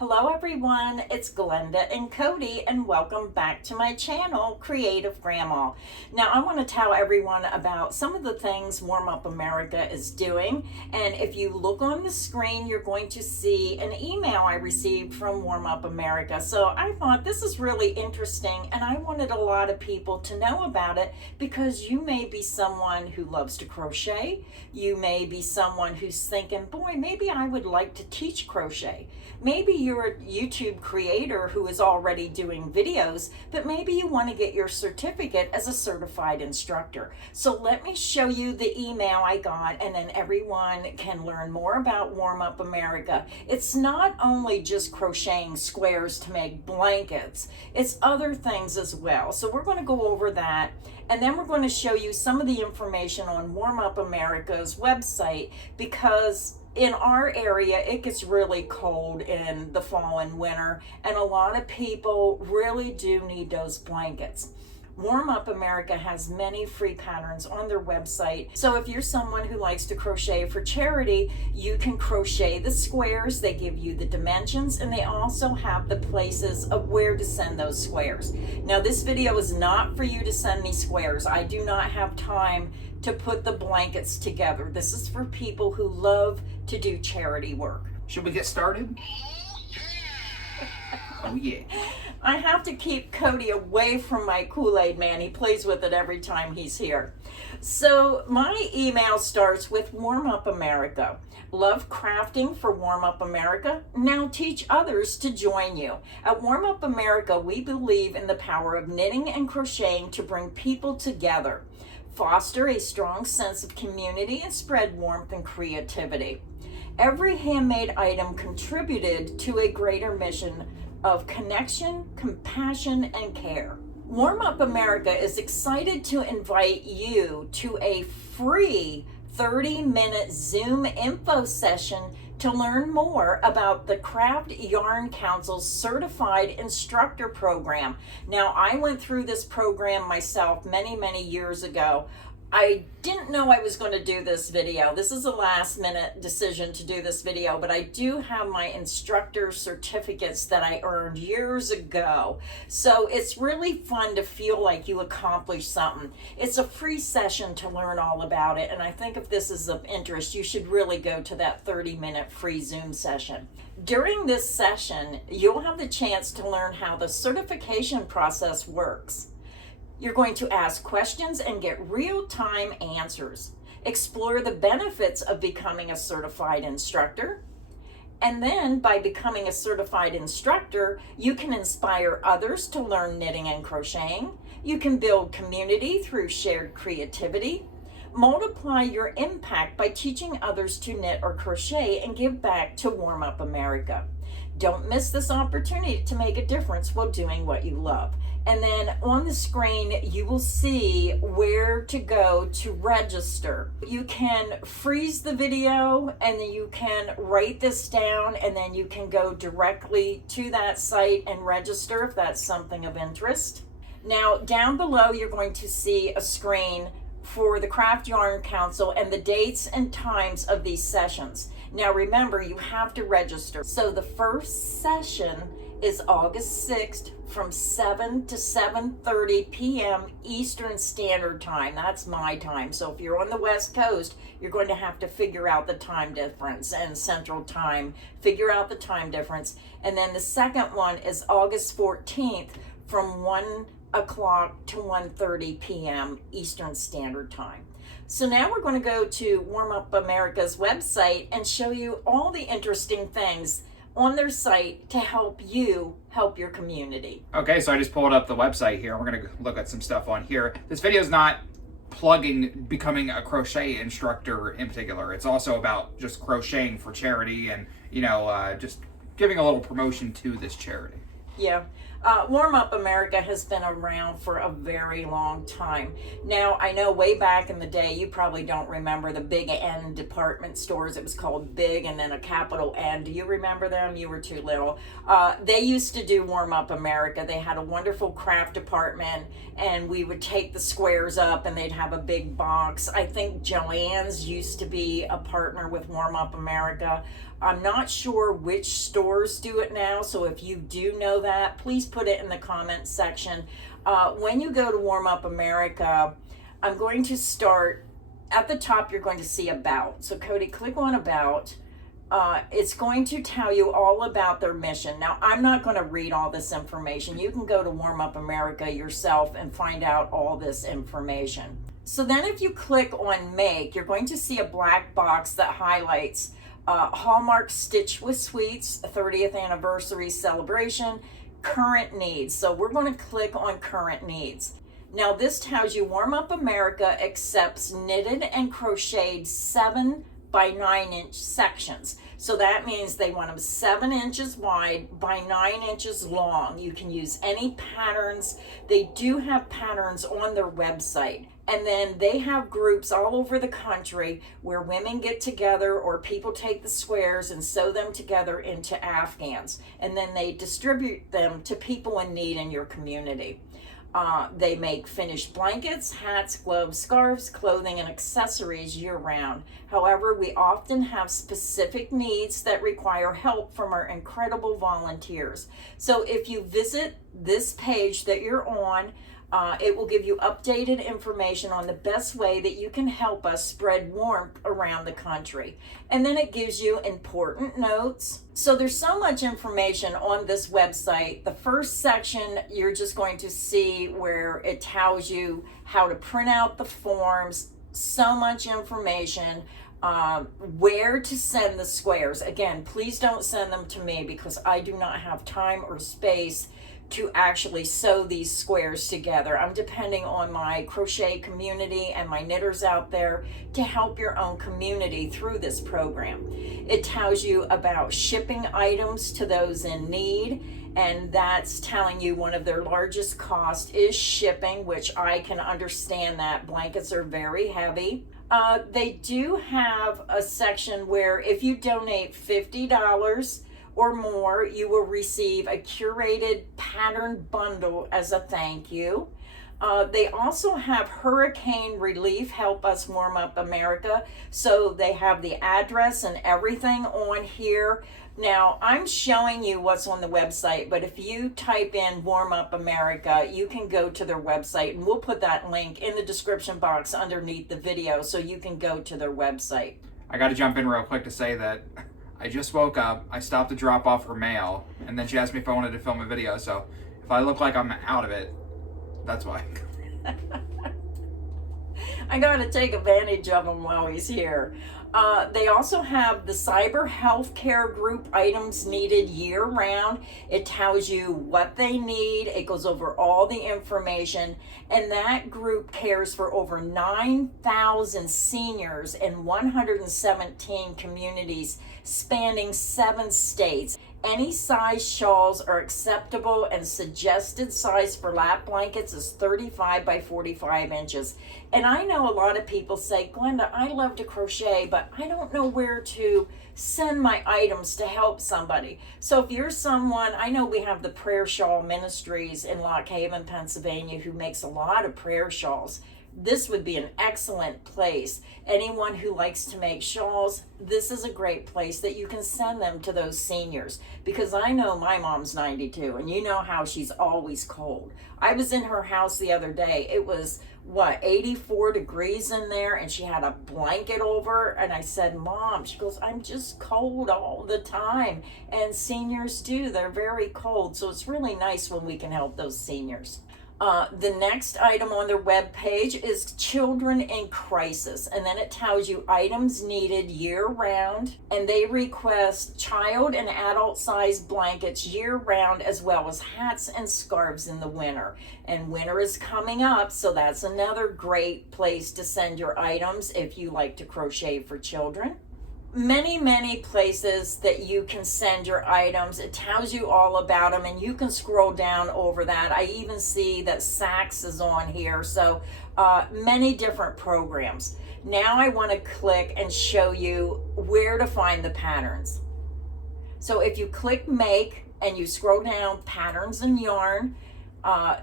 Hello everyone, it's Glenda and Cody and welcome back to my channel, Creative Grandma. Now I want to tell everyone about some of the things Warm Up America is doing, and if you look on the screen you're going to see an email I received from Warm Up America. So I thought this is really interesting and I wanted a lot of people to know about it because you may be someone who loves to crochet, you may be someone who's thinking, boy, maybe I would like to teach crochet. Maybe you're a YouTube creator who is already doing videos, but maybe you want to get your certificate as a certified instructor. So let me show you the email I got, and then everyone can learn more about Warm Up America. It's not only just crocheting squares to make blankets, it's other things as well. So we're going to go over that, and then we're going to show you some of the information on Warm Up America's website, because in our area, it gets really cold in the fall and winter, and a lot of people really do need those blankets. Warm Up America has many free patterns on their website. So if you're someone who likes to crochet for charity, you can crochet the squares. They give you the dimensions, and they also have the places of where to send those squares. Now, this video is not for you to send me squares. I do not have time to put the blankets together. This is for people who love to do charity work. Should we get started? Oh yeah. I have to keep Cody away from my Kool-Aid man. He plays with it every time he's here. So my email starts with Warm Up America. Love crafting for Warm Up America? Now teach others to join you. At Warm Up America, we believe in the power of knitting and crocheting to bring people together, foster a strong sense of community, and spread warmth and creativity. Every handmade item contributed to a greater mission of connection, compassion, and care. Warm Up America is excited to invite you to a free 30-minute Zoom info session to learn more about the Craft Yarn Council's Certified Instructor Program. Now, I went through this program myself many years ago. I didn't know I was going to do this video. This is a last minute decision to do this video, but I do have my instructor certificates that I earned years ago. So it's really fun to feel like you accomplished something. It's a free session to learn all about it, and I think if this is of interest, you should really go to that 30-minute free Zoom session. During this session, you'll have the chance to learn how the certification process works. You're going to ask questions and get real-time answers. Explore the benefits of becoming a certified instructor. And then by becoming a certified instructor, you can inspire others to learn knitting and crocheting. You can build community through shared creativity. Multiply your impact by teaching others to knit or crochet and give back to Warm Up America. Don't miss this opportunity to make a difference while doing what you love. And then on the screen, you will see where to go to register. You can freeze the video, and then you can write this down, and then you can go directly to that site and register if that's something of interest. Now, down below, you're going to see a screen for the Craft Yarn Council and the dates and times of these sessions. Now remember, you have to register. So the first session is August 6th from 7 to 7:30 p.m. Eastern Standard Time. That's my time. So if you're on the West Coast, you're going to have to figure out the time difference, and Central Time, figure out the time difference. And then the second one is August 14th from 1 o'clock to 1:30 p.m. Eastern Standard Time. So now we're going to go to Warm Up America's website and show you all the interesting things on their site to help you help your community. Okay, so I just pulled up the website here. We're going to look at some stuff on here. This video is not plugging becoming a crochet instructor in particular. It's also about just crocheting for charity and, just giving a little promotion to this charity. Yeah, Warm Up America has been around for a very long time. Now, I know way back in the day, you probably don't remember the Big N department stores. It was called Big and then a capital N. Do you remember them? You were too little. They used to do Warm Up America. They had a wonderful craft department, and we would take the squares up and they'd have a big box. I think Joann's used to be a partner with Warm Up America. I'm not sure which stores do it now, so if you do know that, please put it in the comments section. When you go to Warm Up America, I'm going to start at the top. You're going to see About. So Cody, click on About. It's going to tell you all about their mission. Now, I'm not going to read all this information. You can go to Warm Up America yourself and find out all this information. So then if you click on Make, you're going to see a black box that highlights Hallmark Stitch with Sweets 30th anniversary celebration, current needs. So we're going to click on current needs. Now this tells you Warm Up America accepts knitted and crocheted 7 by 9 inch sections. So that means they want them 7 inches wide by 9 inches long. You can use any patterns. They do have patterns on their website. And then they have groups all over the country where women get together or people take the squares and sew them together into afghans. And then they distribute them to people in need in your community. They make finished blankets, hats, gloves, scarves, clothing, and accessories year-round. However, we often have specific needs that require help from our incredible volunteers. So if you visit this page that you're on, it will give you updated information on the best way that you can help us spread warmth around the country. And then it gives you important notes. So there's so much information on this website. The first section, you're just going to see where it tells you how to print out the forms, so much information, where to send the squares. Again, please don't send them to me because I do not have time or space to actually sew these squares together. I'm depending on my crochet community and my knitters out there to help your own community through this program. It tells you about shipping items to those in need, and that's telling you one of their largest costs is shipping, which I can understand that. Blankets are very heavy. They do have a section where if you donate $50 or more, you will receive a curated pattern bundle as a thank you. They also have hurricane relief, Help Us Warm Up America. So they have the address and everything on here. Now, I'm showing you what's on the website, but if you type in Warm Up America, you can go to their website, and we'll put that link in the description box underneath the video so you can go to their website. I got to jump in real quick to say that I just woke up, I stopped to drop off her mail, and then she asked me if I wanted to film a video, so if I look like I'm out of it, that's why. I gotta take advantage of him while he's here. They also have the cyber health care group items needed year round. It tells you what they need. It goes over all the information. And that group cares for over 9,000 seniors in 117 communities spanning 7 states. Any size shawls are acceptable, and suggested size for lap blankets is 35 by 45 inches. And I know a lot of people say, Glenda, I love to crochet, but I don't know where to send my items to help somebody. So if you're someone, I know we have the Prayer Shawl Ministries in Lock Haven, Pennsylvania, who makes a lot of prayer shawls. This would be an excellent place. Anyone who likes to make shawls, this is a great place that you can send them to those seniors. Because I know my mom's 92, and you know how she's always cold. I was in her house the other day. It was, 84 degrees in there, and she had a blanket over, and I said, Mom, she goes, I'm just cold all the time. And seniors do. They're very cold. So it's really nice when we can help those seniors. The next item on their webpage is Children in Crisis, and then it tells you items needed year-round, and they request child and adult-sized blankets year-round, as well as hats and scarves in the winter. And winter is coming up, so that's another great place to send your items if you like to crochet for children. many places that you can send your items. It tells you all about them, and you can scroll down over that. I even see that Saks is on here, so many different programs. Now I want to click and show you where to find the patterns. So if you click make and you scroll down patterns and yarn,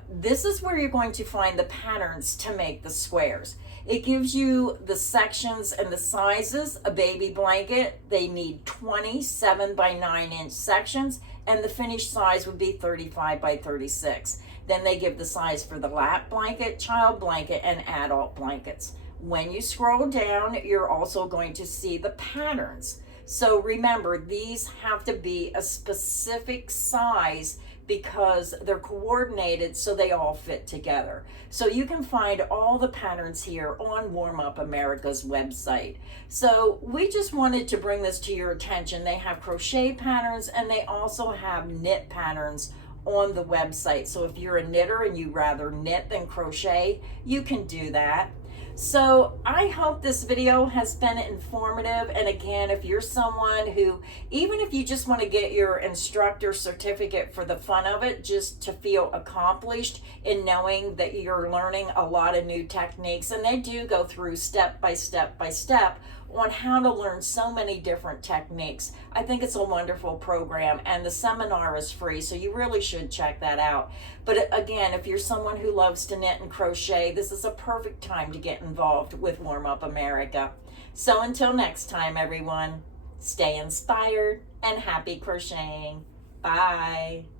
this is where you're going to find the patterns to make the squares. It gives you the sections and the sizes. A baby blanket, they need 27 by 9 inch sections, and the finished size would be 35 by 36. Then they give the size for the lap blanket, child blanket, and adult blankets. When you scroll down, you're also going to see the patterns. So remember, these have to be a specific size because they're coordinated so they all fit together. So you can find all the patterns here on Warm Up America's website. So we just wanted to bring this to your attention. They have crochet patterns, and they also have knit patterns on the website. So if you're a knitter and you rather knit than crochet, you can do that. So I hope this video has been informative. And again, if you're someone who, even if you just want to get your instructor certificate for the fun of it, just to feel accomplished in knowing that you're learning a lot of new techniques, and they do go through step by step on how to learn so many different techniques. I think it's a wonderful program, and the seminar is free, so you really should check that out. But again, if you're someone who loves to knit and crochet, this is a perfect time to get involved with Warm Up America. So until next time, everyone, stay inspired and happy crocheting. Bye.